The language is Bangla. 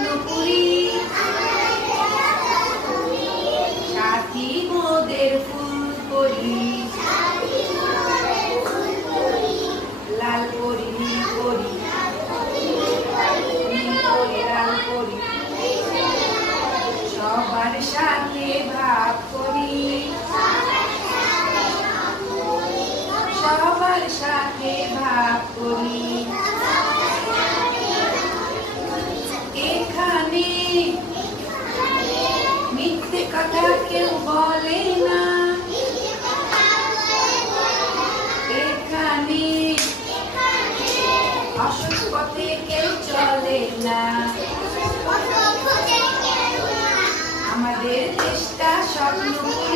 স্বপ্নপুরী, সাথী মোদের ফুলকলি, লাল পরি নীল পরি, নীল পরি লাল পরি, সবার সাথে ভাগ করি, সবার সাথে ভাগ করি। এখানে মিথ্যে কথা কেউ বলে না, এখানে অসৎ পথে কেউ চলে না। আমাদের দেশটা স্বপ্নপুরী,